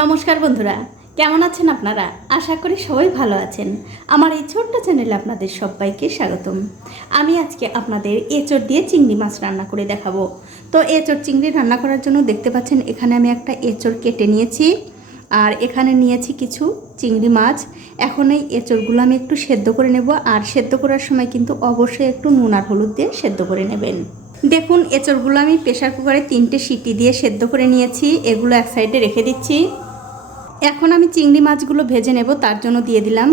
নমস্কার বন্ধুরা, কেমন আছেন আপনারা? আশা করি সবাই ভালো আছেন। আমার এই ছোট্ট চ্যানেলে আপনাদের সবাইকে স্বাগতম। আমি আজকে আপনাদের এঁচড় দিয়ে চিংড়ি মাছ রান্না করে দেখাবো। তো এঁচড় চিংড়ি রান্না করার জন্য দেখতে পাচ্ছেন, এখানে আমি একটা এঁচড় কেটে নিয়েছি আর এখানে নিয়েছি কিছু চিংড়ি মাছ। এখন এই এঁচড়গুলো আমি একটু সেদ্ধ করে নেব আর সেদ্ধ করার সময় কিন্তু অবশ্যই একটু নুন আর হলুদ দিয়ে সেদ্ধ করে নেবেন। দেখুন, এঁচড়গুলো আমি প্রেশার কুকারে তিনটে সিটি দিয়ে সেদ্ধ করে নিয়েছি। এগুলো এক সাইডে রেখে দিচ্ছি। এখন আমি চিংড়ি মাছগুলো ভেজে নেব, তার জন্য দিয়ে দিলাম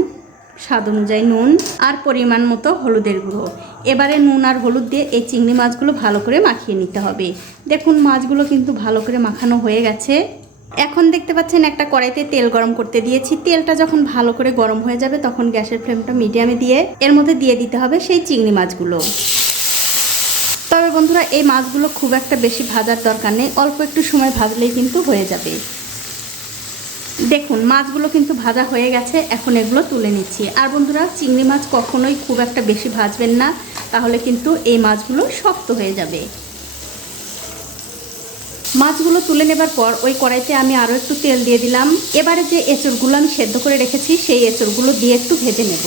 স্বাদ অনুযায়ী নুন আর পরিমাণ মতো হলুদের গুঁড়ো। এবারে নুন আর হলুদ দিয়ে এই চিংড়ি মাছগুলো ভালো করে মাখিয়ে নিতে হবে। দেখুন, মাছগুলো কিন্তু ভালো করে মাখানো হয়ে গেছে। এখন দেখতে পাচ্ছেন, একটা কড়াইতে তেল গরম করতে দিয়েছি। তেলটা যখন ভালো করে গরম হয়ে যাবে, তখন গ্যাসের ফ্লেমটা মিডিয়ামে দিয়ে এর মধ্যে দিয়ে দিতে হবে সেই চিংড়ি মাছগুলো। তবে বন্ধুরা, এই মাছগুলো খুব একটা বেশি ভাজার দরকার নেই। অল্প একটু সময় ভাজলেই কিন্তু হয়ে যাবে। দেখুন, মাছগুলো কিন্তু ভাজা হয়ে গেছে। এখন এগুলো তুলে নিচ্ছি। আর বন্ধুরা, চিংড়ি মাছ কখনোই খুব একটা বেশি ভাজবেন না। তাহলে কিন্তু এই মাছগুলো শক্ত হয়ে যাবে। মাছগুলো তুলে নেবার পর ওই কড়াইতে আমি আরও একটু তেল দিয়ে দিলাম। এবারে যে এঁচড়গুলো আমি সেদ্ধ করে রেখেছি, সেই এঁচড়গুলো দিয়ে একটু ভেজে নেব।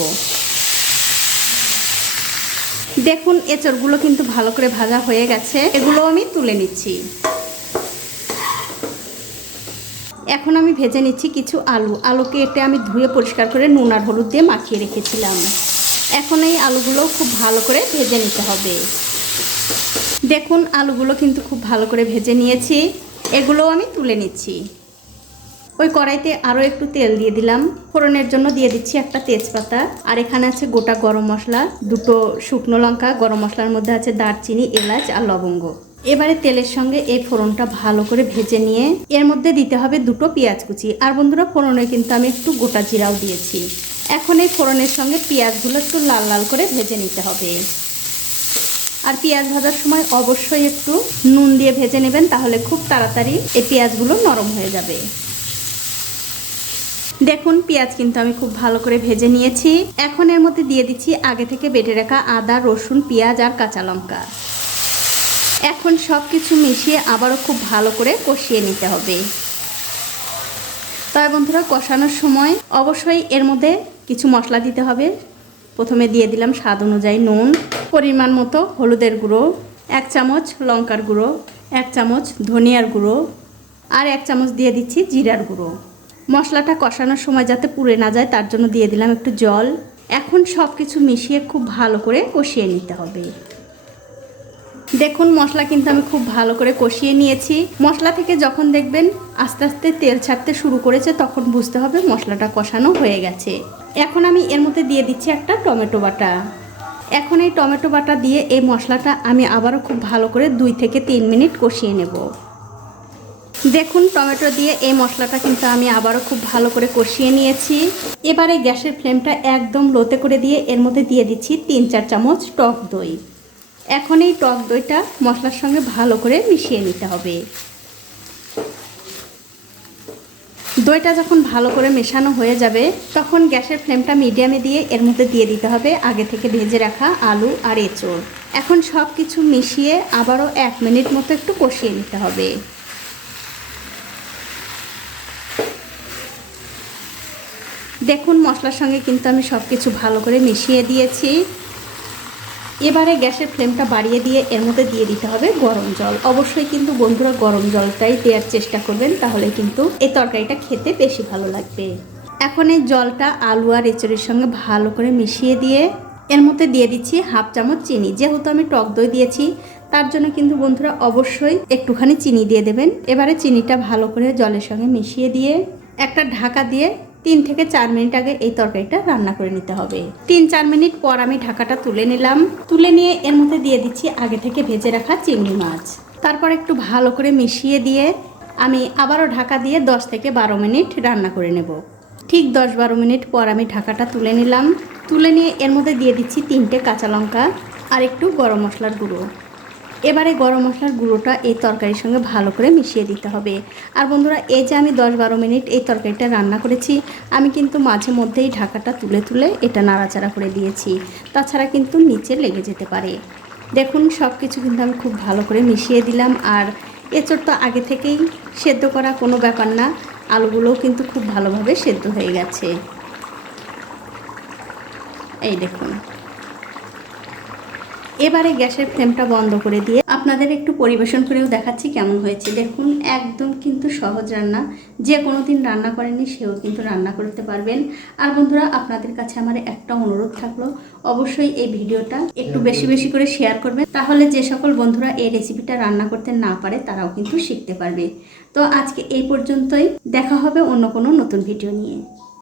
দেখুন, এঁচড়গুলো কিন্তু ভালো করে ভাজা হয়ে গেছে। এগুলো আমি তুলে নিচ্ছি। এখন আমি ভেজে নিচ্ছি কিছু আলু। আলুকে এটে আমি ধুয়ে পরিষ্কার করে নুন আর হলুদ দিয়ে মাখিয়ে রেখেছিলাম। এখন এই আলুগুলো খুব ভালো করে ভেজে নিতে হবে। দেখুন, আলুগুলো কিন্তু খুব ভালো করে ভেজে নিয়েছি। এগুলোও আমি তুলে নিচ্ছি। ওই কড়াইতে আরও একটু তেল দিয়ে দিলাম। ফোড়নের জন্য দিয়ে দিচ্ছি একটা তেজপাতা। আর এখানে আছে গোটা গরম মশলা, দুটো শুকনো লঙ্কা, গরম মশলার মধ্যে আছে দারচিনি, এলাচ আর লবঙ্গ। এবারে তেলের সঙ্গে এই ফোড়নটা ভালো করে ভেজে নিয়ে এর মধ্যে দিতে হবে দুটো পেঁয়াজ কুচি। আর বন্ধুরা, ফোড়নে কিন্তু আমি একটু গোটা জিরাও দিয়েছি। এখন এই ফোড়নের সঙ্গে পেঁয়াজগুলো একটু লাল লাল করে ভেজে নিতে হবে। আর পেঁয়াজ ভাজার সময় অবশ্যই একটু নুন দিয়ে ভেজে নেবেন, তাহলে খুব তাড়াতাড়ি এই পেঁয়াজগুলো নরম হয়ে যাবে। দেখুন, পেঁয়াজ কিন্তু আমি খুব ভালো করে ভেজে নিয়েছি। এখন এর মধ্যে দিয়ে দিচ্ছি আগে থেকে বেটে রাখা আদা, রসুন, পেঁয়াজ আর কাঁচা লঙ্কা। এখন সব কিছু মিশিয়ে আবারও খুব ভালো করে কষিয়ে নিতে হবে। তবে বন্ধুরা, কষানোর সময় অবশ্যই এর মধ্যে কিছু মশলা দিতে হবে। প্রথমে দিয়ে দিলাম স্বাদ অনুযায়ী নুন, পরিমাণ মতো হলুদের গুঁড়ো, এক চামচ লঙ্কার গুঁড়ো, এক চামচ ধনিয়ার গুঁড়ো আর এক চামচ দিয়ে দিচ্ছি জিরার গুঁড়ো। মশলাটা কষানোর সময় যাতে পুড়ে না যায়, তার জন্য দিয়ে দিলাম একটু জল। এখন সব কিছু মিশিয়ে খুব ভালো করে কষিয়ে নিতে হবে। দেখুন, মশলা কিন্তু আমি খুব ভালো করে কষিয়ে নিয়েছি। মশলা থেকে যখন দেখবেন আস্তে আস্তে তেল ছাড়তে শুরু করেছে, তখন বুঝতে হবে মশলাটা কষানো হয়ে গেছে। এখন আমি এর মধ্যে দিয়ে দিচ্ছি একটা টমেটো বাটা। এখন এই টমেটো বাটা দিয়ে এই মশলাটা আমি আবারও খুব ভালো করে দুই থেকে তিন মিনিট কষিয়ে নেব। দেখুন, টমেটো দিয়ে এই মশলাটা কিন্তু আমি আবারও খুব ভালো করে কষিয়ে নিয়েছি। এবারে গ্যাসের ফ্লেমটা একদম লোতে করে দিয়ে এর মধ্যে দিয়ে দিচ্ছি তিন চার চামচ টক দই। এখন এই টক দইটা মশলার সঙ্গে ভালো করে মিশিয়ে নিতে হবে। দইটা যখন ভালো করে মেশানো হয়ে যাবে, তখন গ্যাসের ফ্লেমটা মিডিয়ামে দিয়ে এর মধ্যে দিয়ে দিতে হবে আগে থেকে ভেজে রাখা আলু আর এঁচড় এখন সব কিছু মিশিয়ে আবারও এক মিনিট মতো একটু কষিয়ে নিতে হবে। দেখুন, মশলার সঙ্গে কিন্তু আমি সব কিছু ভালো করে মিশিয়ে দিয়েছি। এবারে গ্যাসের ফ্লেমটা বাড়িয়ে দিয়ে এর মধ্যে দিয়ে দিতে হবে গরম জল। অবশ্যই কিন্তু বন্ধুরা গরম জলটাই দেওয়ার চেষ্টা করবেন, তাহলে কিন্তু এই তরকারিটা খেতে বেশি ভালো লাগবে। এখন এই জলটা আলু আর এঁচড়ের সঙ্গে ভালো করে মিশিয়ে দিয়ে এর মধ্যে দিয়ে দিচ্ছি হাফ চামচ চিনি। যেহেতু আমি টক দই দিয়েছি, তার জন্য কিন্তু বন্ধুরা অবশ্যই একটুখানি চিনি দিয়ে দেবেন। এবারে চিনিটা ভালো করে জলের সঙ্গে মিশিয়ে দিয়ে একটা ঢাকা দিয়ে তিন থেকে চার মিনিট আগে এই তরকারিটা রান্না করে নিতে হবে। তিন চার মিনিট পর আমি ঢাকাটা তুলে নিলাম। তুলে নিয়ে এর মধ্যে দিয়ে দিচ্ছি আগে থেকে ভেজে রাখা চিংড়ি মাছ। তারপর একটু ভালো করে মিশিয়ে দিয়ে আমি আবারও ঢাকা দিয়ে দশ থেকে বারো মিনিট রান্না করে নেব। ঠিক দশ বারো মিনিট পর আমি ঢাকাটা তুলে নিলাম। তুলে নিয়ে এর মধ্যে দিয়ে দিচ্ছি তিনটে কাঁচা লঙ্কা আর একটু গরম মশলার গুঁড়ো। এবারে গরম মশলার গুঁড়োটা এই তরকারির সঙ্গে ভালো করে মিশিয়ে দিতে হবে। আর বন্ধুরা, এই যে আমি দশ বারো মিনিট এই তরকারিটা রান্না করেছি, আমি কিন্তু মাঝে মধ্যেই ঢাকাটা তুলে তুলে এটা নাড়াচাড়া করে দিয়েছি। তাছাড়া কিন্তু নিচে লেগে যেতে পারে। দেখুন সব কিছু কিন্তু আমি খুব ভালো করে মিশিয়ে দিলাম। আর এঁচড় তো আগে থেকেই সেদ্ধ করা কোনো ব্যাপার না, আলুগুলোও কিন্তু খুব ভালোভাবে সেদ্ধ হয়ে গেছে। এই দেখুন। এবারে গ্যাসের ফ্লেমটা বন্ধ করে দিয়ে আপনাদের একটু পরিবেশন করেও দেখাচ্ছি কেমন হয়েছে। দেখুন, একদম কিন্তু সহজ রান্না। যে কোনো দিন রান্না করেনি সেও কিন্তু রান্না করতে পারবেন। আর বন্ধুরা, আপনাদের কাছে আমার একটা অনুরোধ থাকল। অবশ্যই এই ভিডিওটা একটু বেশি বেশি করে শেয়ার করবেন। তাহলে যে সকল বন্ধুরা এই রেসিপিটা রান্না করতে না পারে, তারাও কিন্তু শিখতে পারবে। তো আজকে এই পর্যন্তই। দেখা হবে অন্য কোনো নতুন ভিডিও নিয়ে।